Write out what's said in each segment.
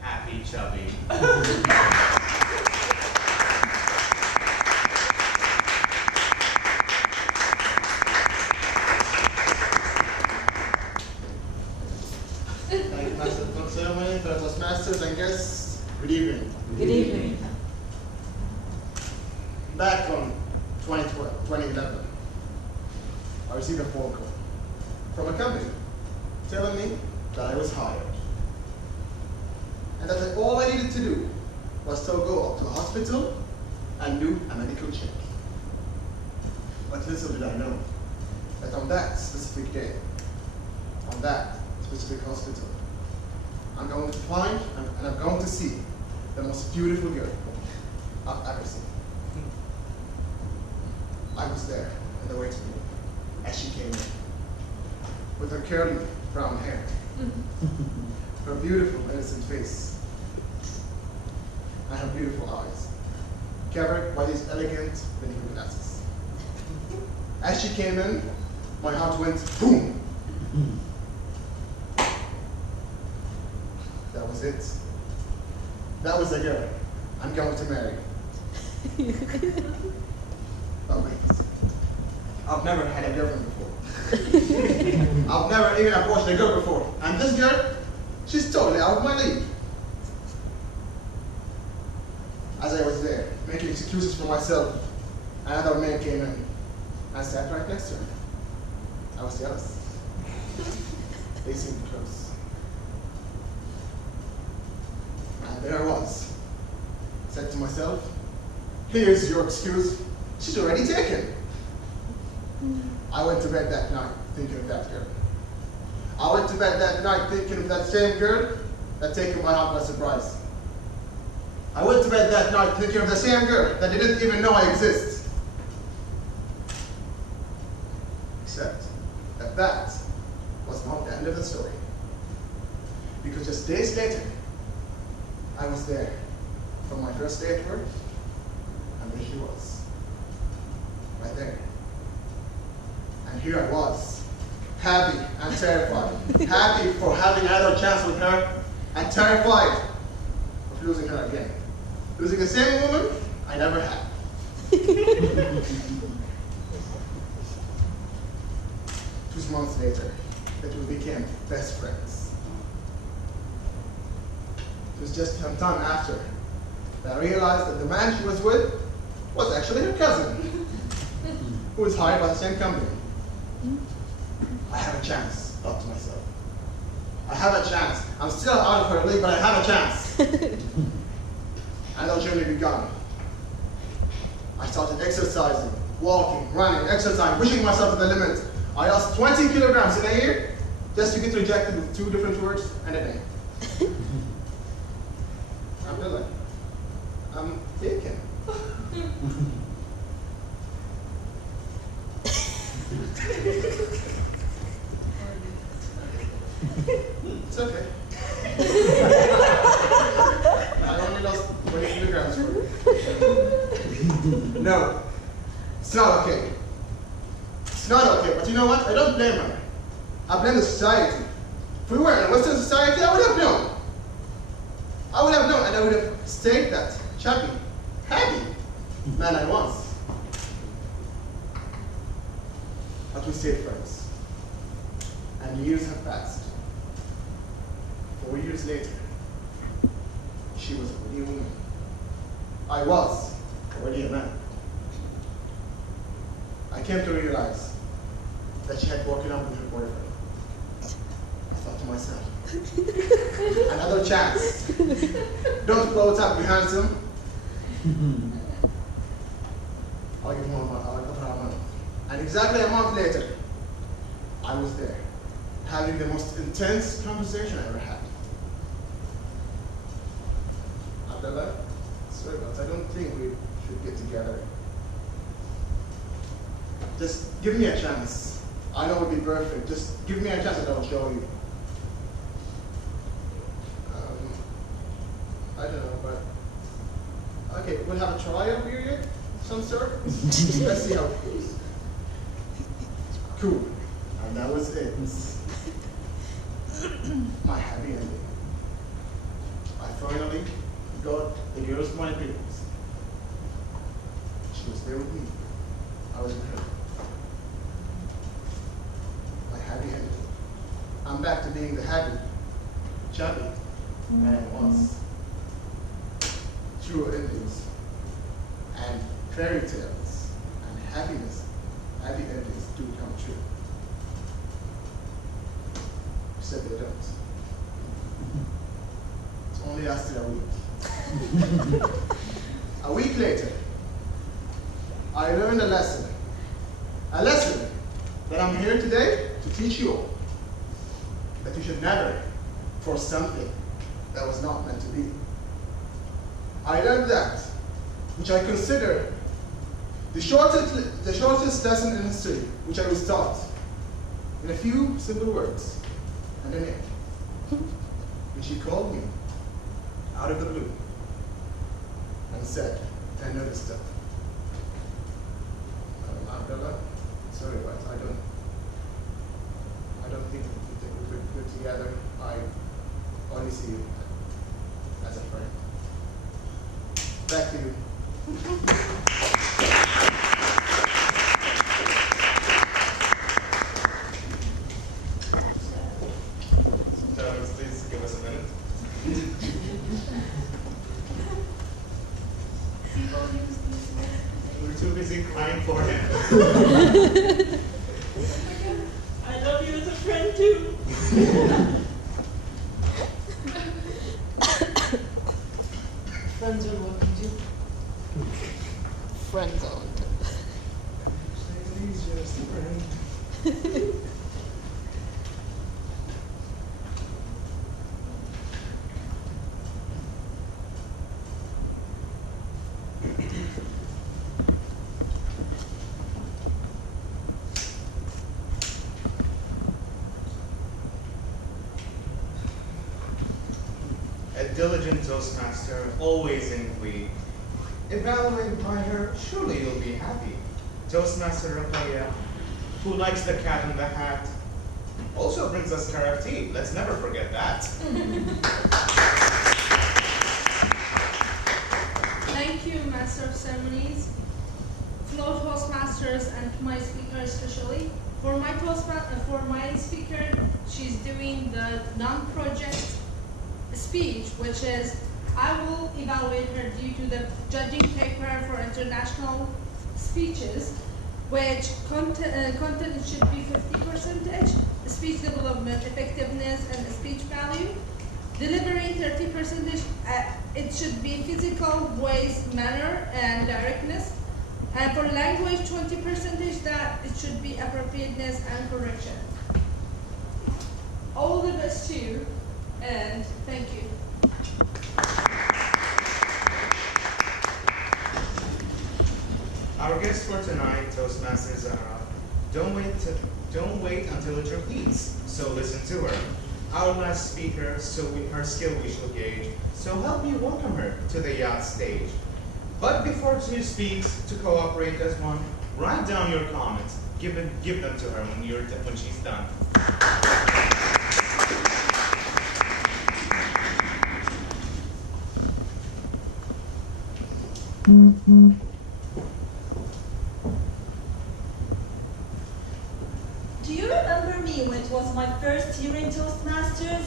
Happy Chubby. Thank you, Master of the Ceremony, fellow masters and guests. Good evening. Good evening. Back on 2011, I received a phone call from a company telling me that I was hired. And that all I needed to do was to go up to the hospital and do a medical check. But little did I know that on that specific day, on that specific hospital, I'm going to find and I'm going to see the most beautiful girl I've ever seen. I was there in the waiting room as she came in with her curly brown hair, her beautiful innocent face, and her beautiful eyes, covered by these elegant medical glasses. As she came in, my heart went boom. That was it. That was the girl I'm going to marry. But wait, I've never had a girlfriend before. I've never even approached a girl before. And this girl, she's totally out of my league. As I was there, making excuses for myself, another man came in and sat right next to her. I was jealous. They seemed close. And there I was. Said to myself, here's your excuse. She's already taken. I went to bed that night thinking of that girl. I went to bed that night thinking of that same girl that taken my heart by surprise. I went to bed that night thinking of the same girl that didn't even know I exist. Except that that was not the end of the story. Because just days later, I was there for my first day at work, and there she was, right there. And here I was, happy and terrified. Happy for having another chance with her, and terrified of losing her again. Losing the same woman I never had. 2 months later, that we became best friends. It was just some time after that I realized that the man she was with was actually her cousin, who was hired by the same company. I have a chance, thought to myself. I have a chance. I'm still out of her league, but I have a chance. And our journey began. I started exercising, walking, running, exercising, pushing myself to the limit. I lost 20 kilograms in a year just to get rejected with 2 different words and a name. Abdullah, I'm taken. It's okay. I only lost 20 kilograms for it. No, it's not okay. It's not okay, but you know what? I don't blame her. I blame the society. If we were in a Western society, I would have known. I would have known, and I would have stayed that chubby, happy man I was. But we stayed friends. And years have passed. 4 years later, she was already a woman. I was already a man. I came to realize that she had broken up with her boyfriend. I thought to myself, another chance. Don't blow it up, be handsome. I'll give her a month. And exactly a month later, I was there, having the most intense conversation I ever had. Abdullah, sorry, but I don't think we should get together. Just give me a chance. I know it would be perfect. Just give me a chance and I'll show you. I don't know, but okay, we'll have a trial period of some sort. Let's see how it goes. Cool. And that was it. My happy ending. I shabby than I was. True endings and fairy tales and happy endings do come true. Except they don't. It's only lasted a week. A week later, I learned a lesson that I'm here today to teach you all, that you should never force something that was not meant to be. I learned that, which I consider the shortest lesson in history, which I was taught in a few simple words and a name. When she called me out of the blue and said, I know this stuff. Abdullah, sorry, but I don't think we could put together. I only see you as a friend. Back to you. Thomas, please give us a minute. We're too busy crying for him. I love you as a friend too. Friends are what we do. Friend zoned. He's just a friend. A diligent Toastmaster, always in glee. Evaluated by her, surely you'll be happy. Toastmaster Raphael, who likes the cat in the hat, also brings us carrot tea. Let's never forget that. Thank you, Master of Ceremonies, fellow Toastmasters, and to my speaker especially. For my speaker, she's doing the non-project speech, which is I will evaluate her due to the judging paper for international speeches, which content should be 50%, speech development, effectiveness, and speech value. Delivery 30%, it should be physical, voice, manner, and directness. And for language, 20%, that it should be appropriateness and correction. All the best to you, and thank you. Our guest for tonight, Toastmaster Zahra, don't wait until it repeats. So listen to her. Our last speaker, her skill we shall gauge. So help me welcome her to the yacht stage. But before she speaks, to cooperate as one, write down your comments. Give them to her when she's done. Do you remember me when it was my first year in Toastmasters?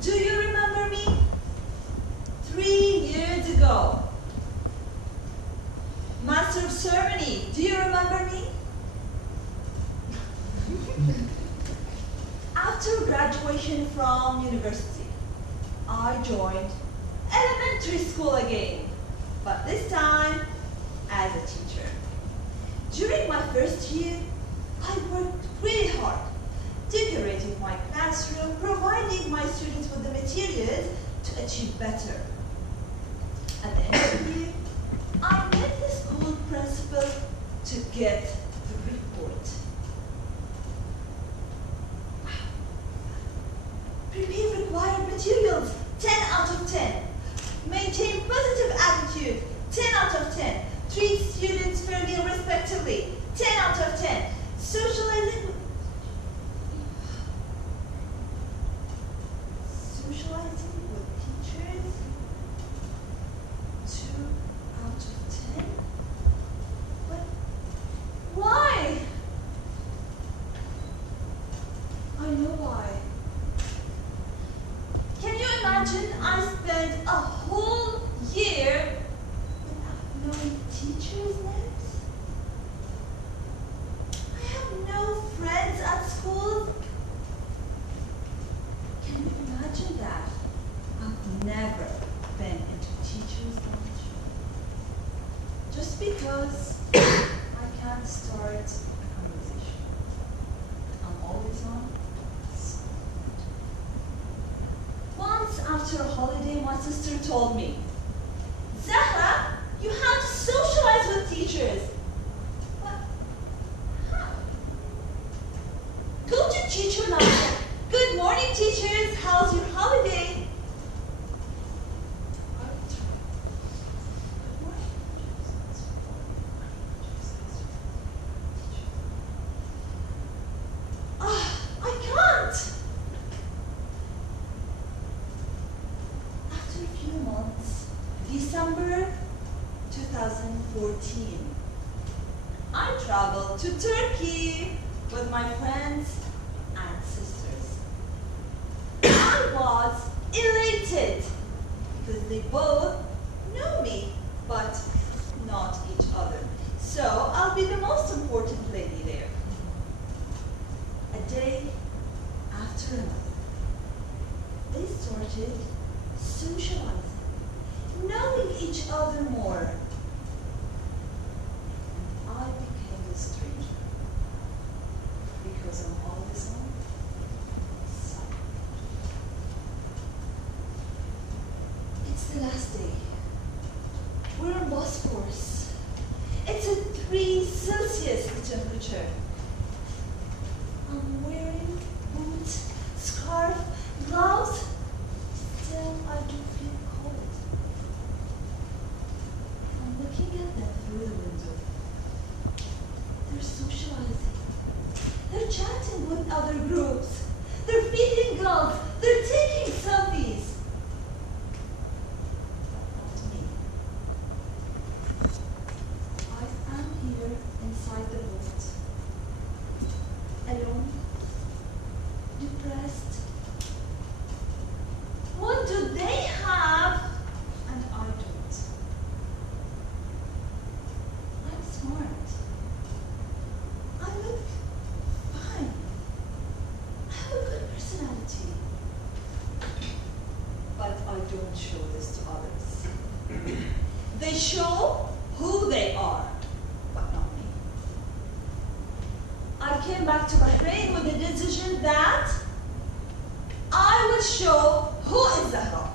Do you remember me? 3 years ago. Master of Ceremony, do you remember me? After graduation from university, I joined elementary school again, but this time as a teacher. During my first year, I worked really hard, decorating my classroom, providing my students with the materials to achieve better. At the end of the year, I met the school principal to get the report. Prepare required materials, 10 out of 10. Maintain positive attitude, 10 out of 10. Treat students fairly and respectively, 10 out of 10. Socializing with teachers, 2 out of 10. But why? I know why. imagine I spent a whole year without knowing teachers' names? I have no friends at school. Can you imagine that? I've never been into teachers' lounge. Just because I can't start a conversation. I'm always on. Once after a holiday, my sister told me, Zahra, you have to socialize with teachers. But how? Go to teacher lounge. Good morning, teachers. How's your holiday? I can't. After a few months, December 2014, I traveled to Turkey with my friends and sisters. I was elated because they both know me, but not each other. So I'll be the most important lady there. A day after another, they started socializing, knowing each other more. And I became a stranger because I'm always on silent. It's the last day. We're on Bosphorus. It's a 3 Celsius temperature. I'm wearing boots, scarf, gloves. Still, I do feel cold. I'm looking at them through the window. They're socializing. They're chatting with other groups. They're feeding girls. They're taking selfies. But not me. I am here inside the boat. Alone, depressed. What do they have and I don't? I'm smart. I look fine. I have a good personality. But I don't show this to others. They show who they are, but not me. I came back to Bahrain with the decision that I would show who is Zahra.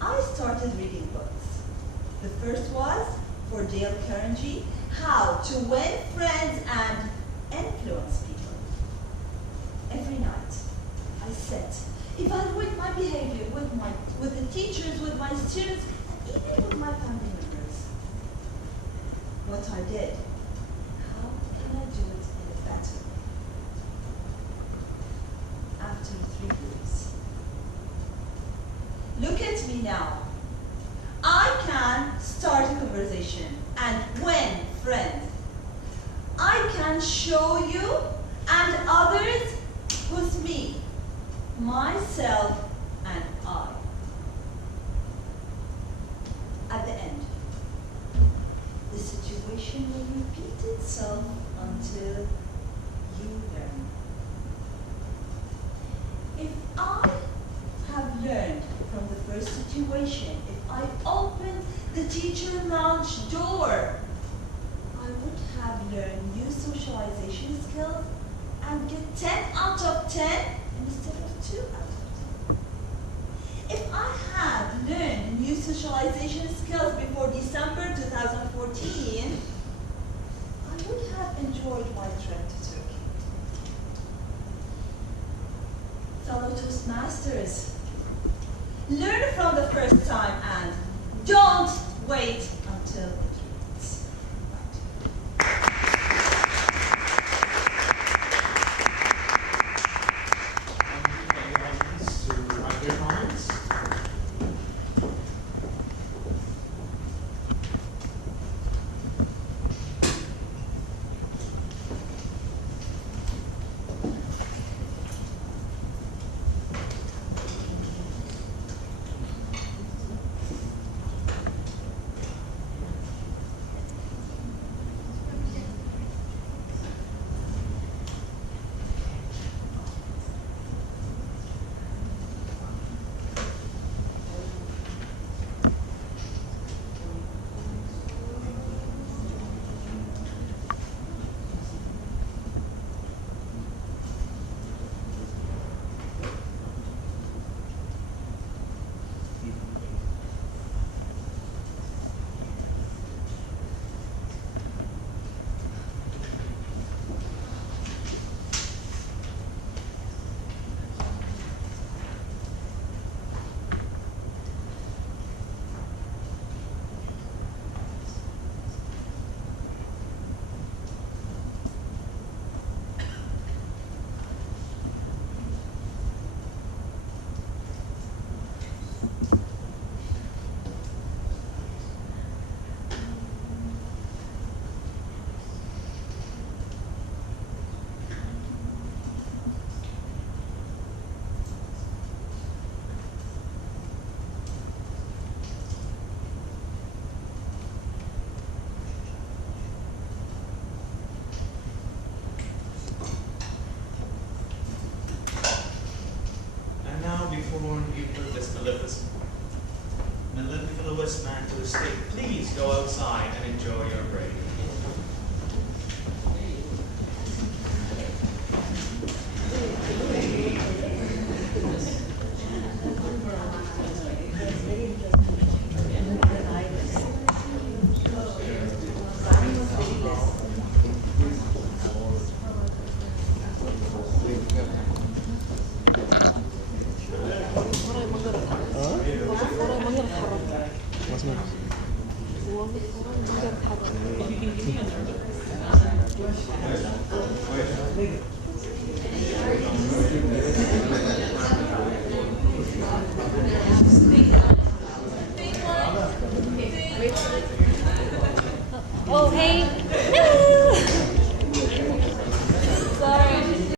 I started reading books. The first was for Dale Carnegie, How to Win Friends and Influence People. Every night, I sit, evaluate my behavior with the teachers, with my students, and even with my family members. What I did, how can I do it in a better way? After 3 years. Look at me now. I can start a conversation and win friends. I can show you and others who's me, myself, and I. At the end, the situation will repeat itself until you learn. If I have learned from the first situation, if I opened the teacher lounge door, I would have learned new socialization skills and get 10 out of 10 instead of 2 out of 10. If I had learned new socialization skills before December 2014, I would have enjoyed my trip to Turkey. Fellow Toastmasters, learn from the first time and don't wait until it repeats. To write their comments. forewarned you put this mellifluous man to the stake. Please go outside and enjoy your break. Oh, hey.